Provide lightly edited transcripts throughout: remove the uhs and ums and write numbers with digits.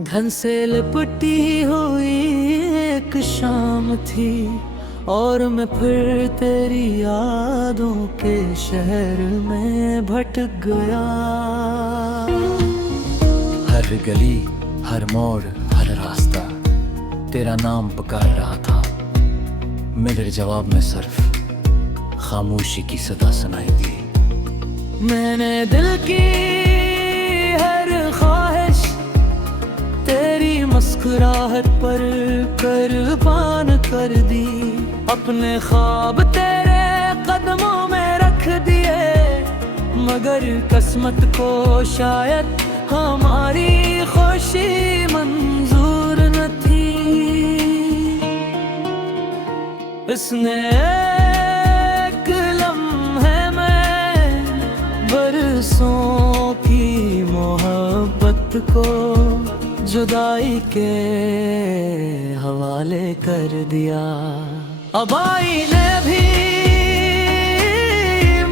धन से लिपटी हुई एक शाम थी और मैं फिर तेरी यादों के शहर में भटक गया। हर गली, हर मोड़, हर रास्ता तेरा नाम पुकार रहा था। मेरे जवाब में सिर्फ खामोशी की सदा सुनाई दी। मैंने दिल की हर ख्वाहिश तेरी मुस्कुराहट पर कुर्बान कर दी। अपने ख्वाब तेरे कदमों में रख दिए, मगर किस्मत को शायद हमारी खुशी मंजूर न थी। इसने एक लम्हे में बरसों की मोहब्बत को जुदाई के हवाले कर दिया। अब आईने भी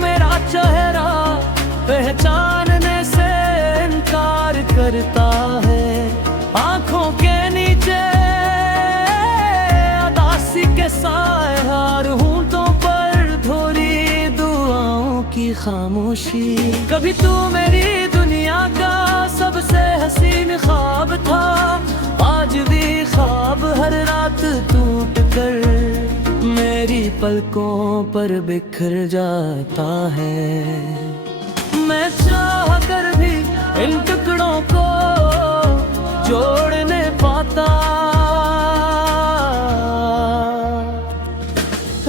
मेरा चेहरा पहचानने से इनकार करता है। आंखों के नीचे उदासी के साए, हार होंठों पर थोड़ी दुआओं की खामोशी। कभी तू मेरी दुनिया का सबसे हसीन ख्वाब था, आज भी ख्वाब हर रात टूट कर मेरी पलकों पर बिखर जाता है। मैं चाह कर भी इन टुकड़ों को जोड़ने पाता।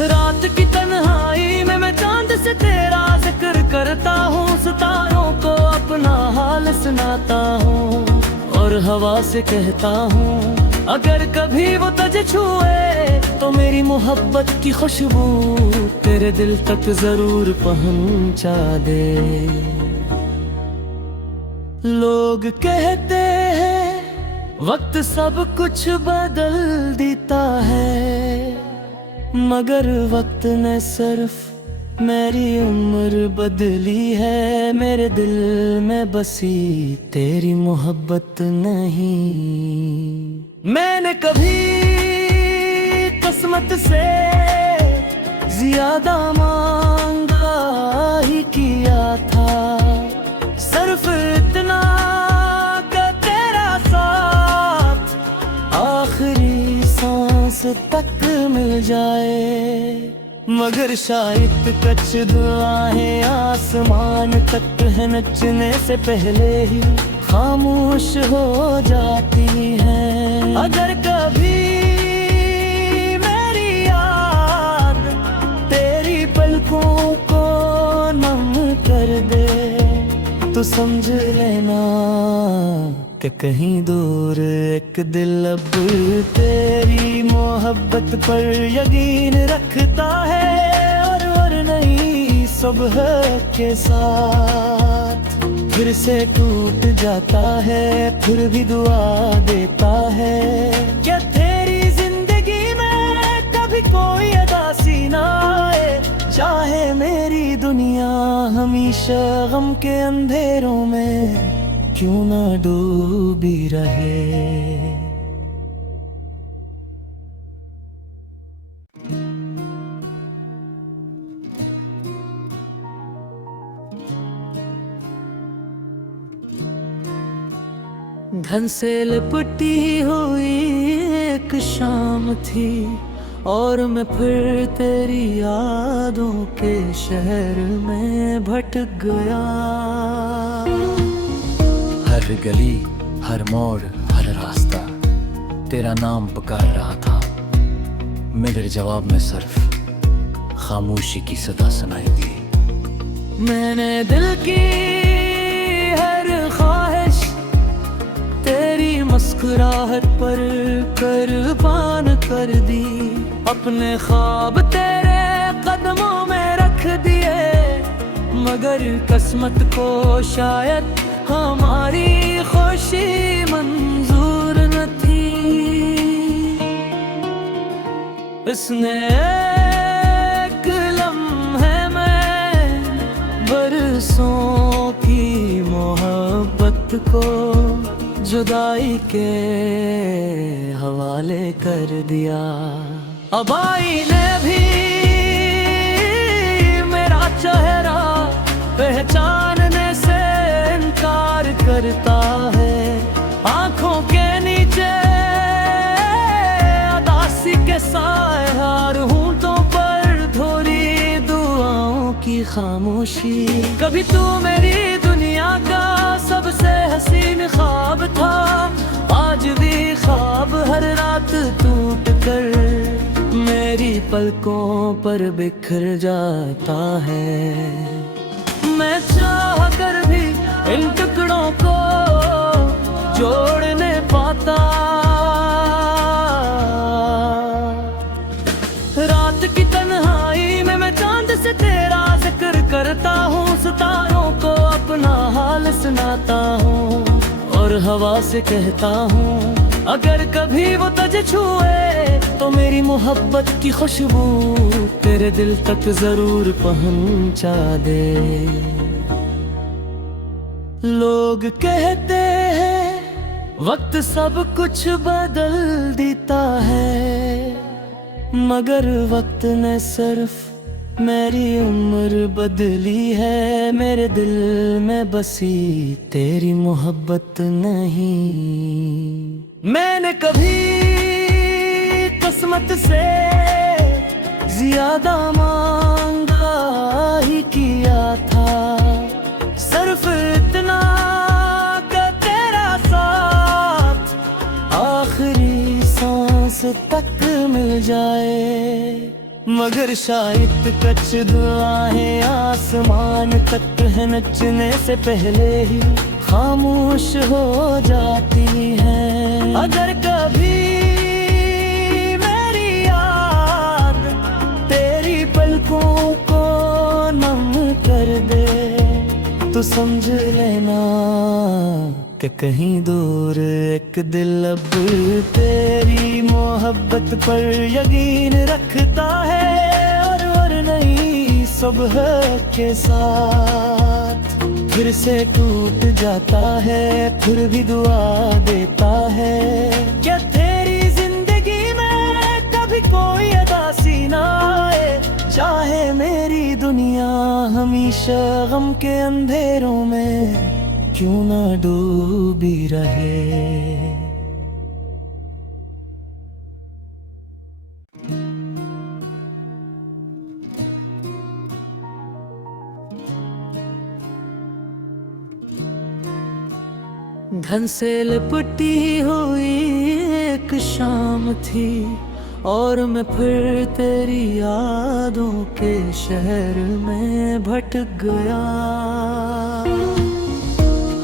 रात की तन्हाई में मैं चांद से तेरा जिक्र करता हूँ, सितारों को अपना हाल सुनाता हूँ और हवा से कहता हूँ अगर कभी वो तुझे छुए तो मेरी मोहब्बत की खुशबू तेरे दिल तक जरूर पहुंचा दे। लोग कहते हैं वक्त सब कुछ बदल देता है, मगर वक्त ने सिर्फ मेरी उम्र बदली है। मेरे दिल में बसी तेरी मोहब्बत नहीं। मैंने कभी किस्मत से ज्यादा मांगा ही किया था, सिर्फ इतना का तेरा साथ आखिरी सांस तक मिल जाए। मगर शायद कुछ दुआएं आसमान तक पहुंचने से पहले ही खामोश हो जाती हैं। अगर कभी मेरी याद तेरी पलकों को नम कर दे तो समझ लेना कि कहीं दूर एक दिल अब तेरी मोहब्बत पर यकीन रखता है और नई सुबह के साथ फिर से टूट जाता है, फिर भी दुआ देता है। क्या तेरी जिंदगी में कभी कोई उदासी ना आए, चाहे मेरी दुनिया हमेशा गम के अंधेरों में क्यों ना डूबी रहे। धन से लिपटी हुई एक शाम थी और मैं फिर तेरी यादों के शहर में भटक गया। हर गली, हर मोड़, हर रास्ता तेरा नाम पुकार रहा था। मेरे जवाब में सिर्फ खामोशी की सदा सुनाई दी। मैंने दिल की हर ख्वाहिश तेरी मुस्कुराहट पर कुर्बान कर दी। अपने ख्वाब तेरे कदमों में रख दिए, मगर किस्मत को शायद हमारी खुशी मंजूर न थी। इसने एक लम्हे में बरसों की मोहब्बत को जुदाई के हवाले कर दिया। अब आईने भी मेरा चेहरा पहचानने से इनकार करता है। आंखों के नीचे उदासी के साए, हार होंठों पर धोरी दुआओं की खामोशी। कभी तू मेरी दुनिया का सबसे हसीन ख्वाब था, आज भी ख्वाब हर रात टूट कर मेरी पलकों पर बिखर जाता है। मैं चाह कर भी इन टुकड़ों को जोड़ने पाता। रात की तन्हाई में मैं चांद से तेरा जिक्र करता हूँ, सितारों को अपना हाल सुनाता हूँ और हवा से कहता हूँ अगर कभी वो तुझे छुए तो मेरी मोहब्बत की खुशबू तेरे दिल तक जरूर पहुँचा दे। लोग कहते हैं वक्त सब कुछ बदल देता है, मगर वक्त ने सिर्फ मेरी उम्र बदली है। मेरे दिल में बसी तेरी मोहब्बत नहीं। मैंने कभी किस्मत से ज्यादा मांगा ही किया था, सिर्फ इतना कि तेरा साथ आखिरी सांस तक मिल जाए। मगर शायद कुछ दुआएं आसमान तक है नचने से पहले ही खामोश हो जाती हैं। अगर कभी मेरी याद तेरी पलकों को नम कर दे तो समझ लेना कि कहीं दूर एक दिल अब तेरी मोहब्बत पर यकीन रखता है और नई सुबह के साथ फिर से टूट जाता है, फिर भी दुआ देता है। क्या तेरी जिंदगी में कभी कोई उदासी ना आए, चाहे मेरी दुनिया हमेशा गम के अंधेरों में क्यों ना डूबी रहे। धन से लिपटी हुई एक शाम थी और मैं फिर तेरी यादों के शहर में भटक गया।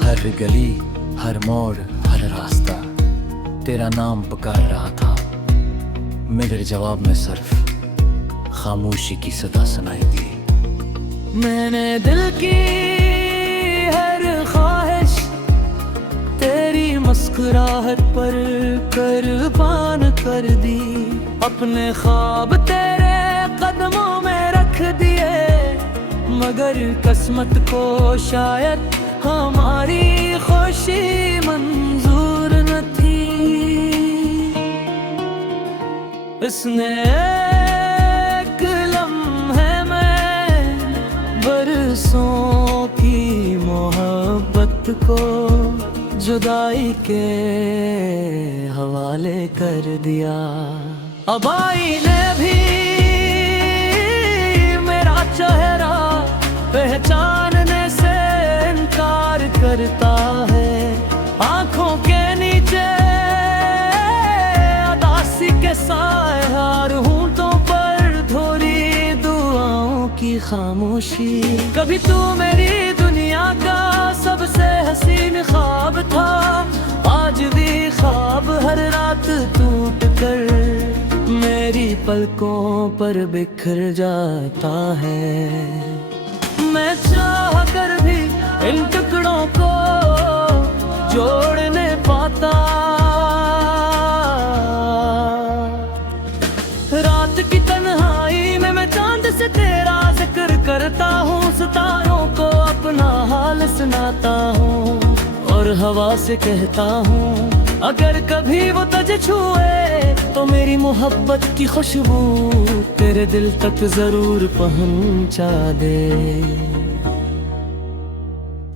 हर गली, हर मोड़, हर रास्ता तेरा नाम पुकार रहा था, मगर जवाब में सिर्फ खामोशी की सदा सुनाई दी। मैंने दिल की हर ख्वाहिश तेरी मुस्कुराहट पर कुर्बान कर दी, अपने ख्वाब तेरे कदमों में रख दिए, मगर किस्मत को शायद हमारी खुशी मंजूर न थी। इसने एक लम्हे में बरसों की मोहब्बत को जुदाई के हवाले कर दिया। अब आईने भी मेरा चेहरा पहचानने से इनकार करता है। आंखों के नीचे उदासी के साए, हार होंठों पर धोरी दुआओं की खामोशी। कभी तू मेरी दुनिया का सबसे हसीन ख्वाब था, आज भी ख्वाब हर रात टूट कर मेरी पलकों पर बिखर जाता है। मैं चाह कर भी इन टुकड़ों को जोड़ने पाता। रात की तन्हाई में मैं चांद से तेरा करता हूँ, सितारों को अपना हाल सुनाता हूँ और हवा से कहता हूँ अगर कभी वो तुझे छुए तो मेरी मोहब्बत की खुशबू तेरे दिल तक जरूर पहुंचा दे।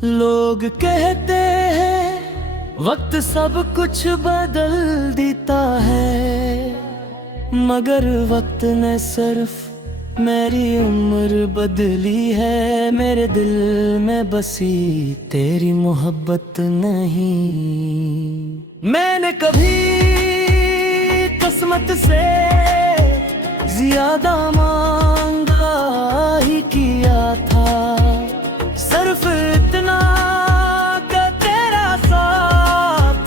लोग कहते हैं वक्त सब कुछ बदल देता है, मगर वक्त ने सिर्फ मेरी उम्र बदली है। मेरे दिल में बसी तेरी मोहब्बत नहीं। मैंने कभी किस्मत से ज्यादा मांगा ही किया था, सिर्फ इतना कि तेरा साथ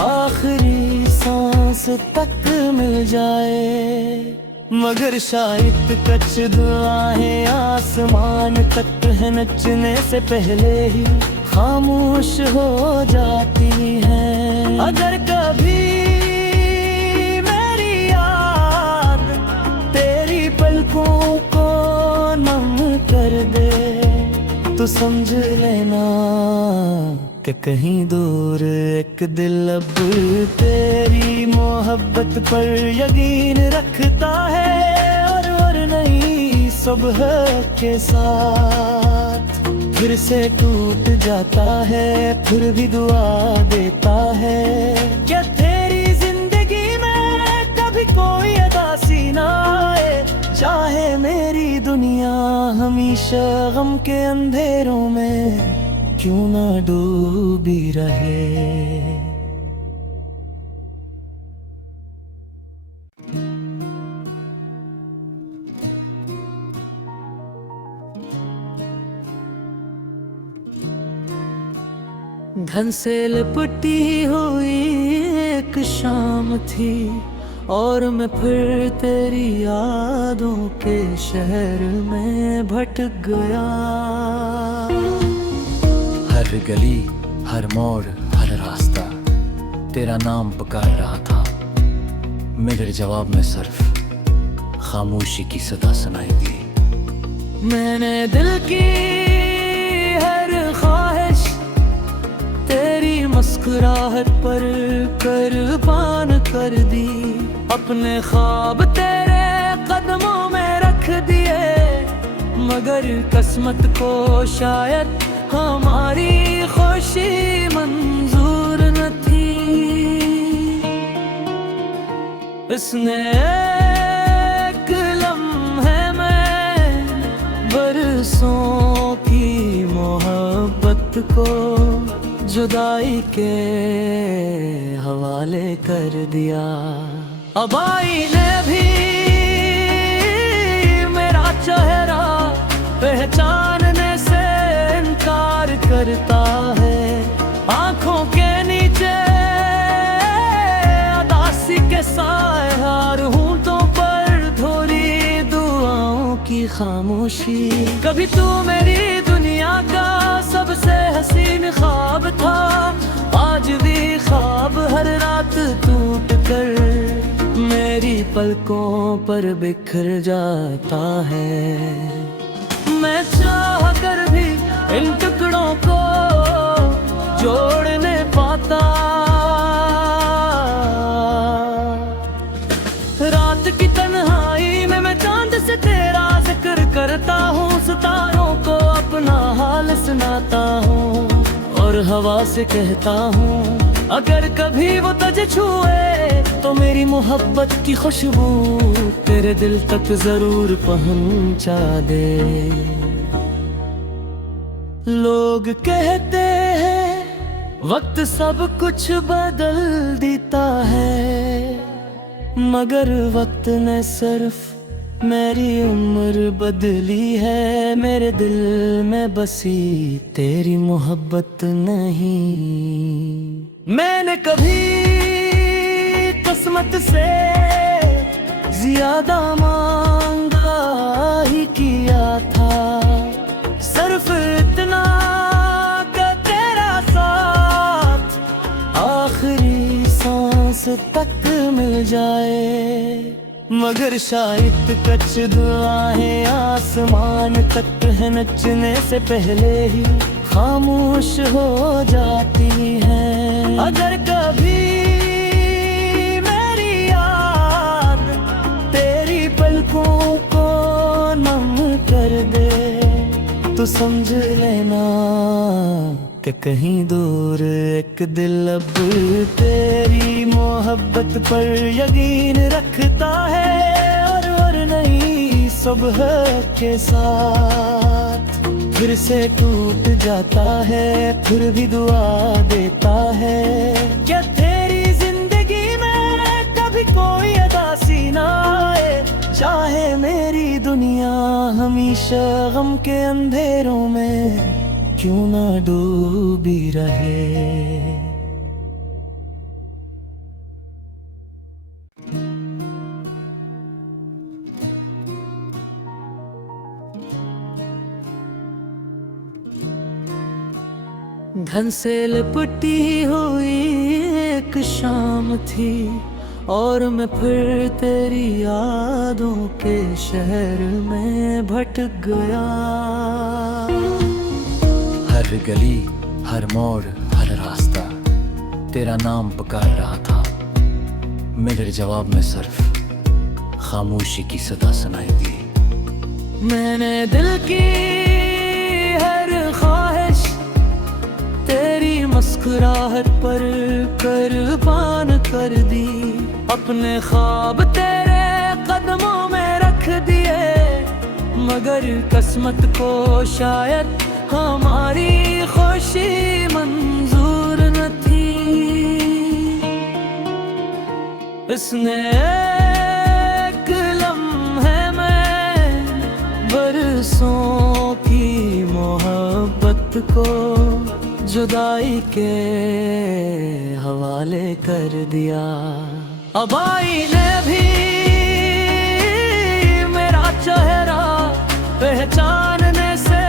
आखिरी सांस तक मिल जाए। मगर शायद कुछ दुआएं आसमान तक पहुंचने से पहले ही खामोश हो जाती हैं। अगर कभी मेरी याद तेरी पलकों को नम कर दे तो समझ लेना कि कहीं दूर एक दिल अब तेरी मोहब्बत पर यकीन रखता है। और नहीं सुबह के साथ फिर से टूट जाता है, फिर भी दुआ देता है। क्या तेरी जिंदगी में कभी कोई उदासी ना आए, चाहे मेरी दुनिया हमेशा गम के अंधेरों में क्यों ना डूबी रहे। धन से लिपटी हुई एक शाम थी और मैं फिर तेरी यादों के शहर में भटक गया। हर गली, हर मोड़, हर रास्ता तेरा नाम पुकार रहा था, मगर जवाब में सिर्फ खामोशी की सदा सुनाई दी। मैंने दिल की हर ख्वाहिश तेरी मुस्कुराहट पर कुर्बान कर दी। अपने ख्वाब तेरे कदमों में रख दिए, मगर किस्मत को शायद हमारी खुशी मंजूर न थी। इसने एक लम्हे में बरसों की मोहब्बत को जुदाई के हवाले कर दिया। अब आईने भी मेरा चेहरा पहचानने से इनकार करता है। आंखों के नीचे उदासी के साए, हर होंठों पर थोड़ी दुआओं की खामोशी। कभी तू मेरी दुनिया का सबसे हसीन ख्वाब था, आज भी ख्वाब हर रात टूट कर मेरी पलकों पर बिखर जाता है। मैं चाह कर भी इन टुकड़ों को जोड़ने पाता। रात की तन्हाई में मैं चांद से तेरा जिक्र करता हूँ, सितारों को अपना हाल सुनाता हूँ और हवा से कहता हूँ अगर कभी वो तुझे छुए तो मेरी मोहब्बत की खुशबू तेरे दिल तक जरूर पहुंचा दे। लोग कहते हैं वक्त सब कुछ बदल देता है, मगर वक्त ने सिर्फ मेरी उम्र बदली है। मेरे दिल में बसी तेरी मोहब्बत नहीं। मैंने कभी किस्मत से ज्यादा मांगा ही किया था, सिर्फ इतना कि तेरा साथ आखिरी सांस तक मिल जाए। मगर शायद कुछ दुआएं आसमान तक पहुंचने से पहले ही खामोश हो जाती हैं। अगर कभी मेरी याद तेरी पलकों को नम कर दे तो समझ लेना कि कहीं दूर एक दिल अब तेरी मोहब्बत पर यकीन रखता है। और नई सुबह के साथ फिर से टूट जाता है, फिर भी दुआ देता है। क्या तेरी जिंदगी में कभी कोई उदासी ना आए, चाहे मेरी दुनिया हमेशा गम के अंधेरों में क्यों ना डूबी रहे। धन से लिपटी हुई एक शाम थी और मैं फिर तेरी यादों के शहर में भटक गया। हर गली, हर मोड़, हर रास्ता तेरा नाम पुकार रहा था। मेरे जवाब में सिर्फ खामोशी की सदा सुनाई दी। मैंने दिल की हर ख्वाहिश तेरी मुस्कुराहट पर कुर्बान कर दी। अपने ख्वाब तेरे कदमों में रख दिए, मगर किस्मत को शायद हमारी खुशी मंजूर न थी। इसने एक लम्हे में बरसों की मोहब्बत को जुदाई के हवाले कर दिया। अब आईने भी मेरा चेहरा पहचानने से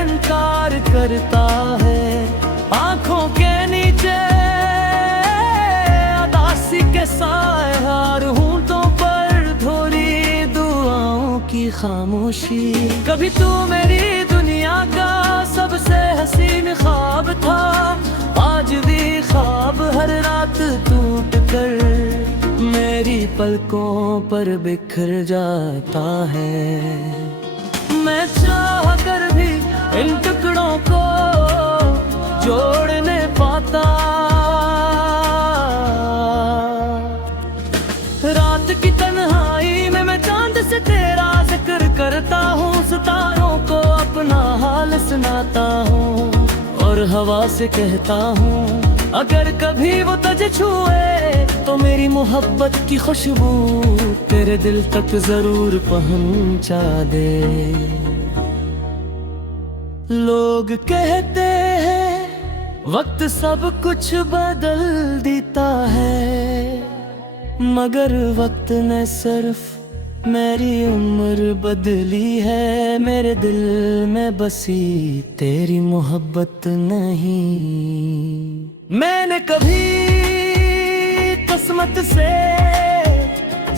इनकार करता है। आंखों के नीचे उदासी के साए, हर होंठों पर थोड़ी दुआओं की खामोशी। कभी तू मेरी दुनिया का सबसे हसीन ख्वाब था, आज भी ख्वाब हर रात टूट कर मेरी पलकों पर बिखर जाता है। मैं चाह कर भी इन टुकड़ों को जोड़ने पाता। रात की तन्हाई में मैं चांद से तेरा जिक्र करता हूँ, सितारों को अपना हाल सुनाता हूँ और हवा से कहता हूँ अगर कभी वो तुझे छुए तो मेरी मोहब्बत की खुशबू तेरे दिल तक जरूर पहुंचा दे। लोग कहते हैं वक्त सब कुछ बदल देता है, मगर वक्त ने सिर्फ मेरी उम्र बदली है। मेरे दिल में बसी तेरी मोहब्बत नहीं। मैंने कभी किस्मत से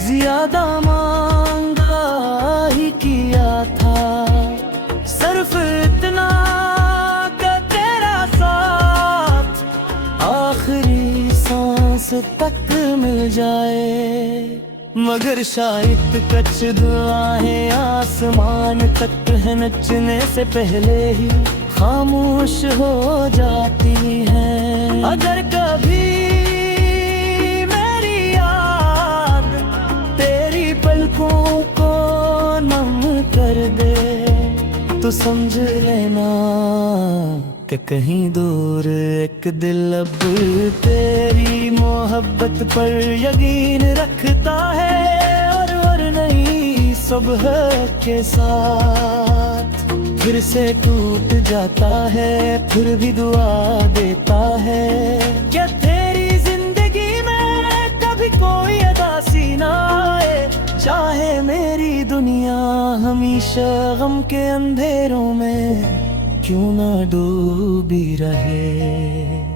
ज्यादा मांगा ही किया था, सिर्फ इतना का तेरा साथ आखिरी सांस तक मिल जाए। मगर शायद कुछ दुआएं आसमान तक पहुंचने से पहले ही खामोश हो जाती हैं। अगर कभी मेरी याद तेरी पलकों को नम कर दे तो समझ लेना कि कहीं दूर एक दिल अब तेरी मोहब्बत पर यकीन रखता है। और नई सुबह के साथ फिर से टूट जाता है, फिर भी दुआ देता है। क्या तेरी जिंदगी में कभी कोई उदासी ना आए, चाहे मेरी दुनिया हमेशा गम के अंधेरों में क्यों ना डूबी रहे।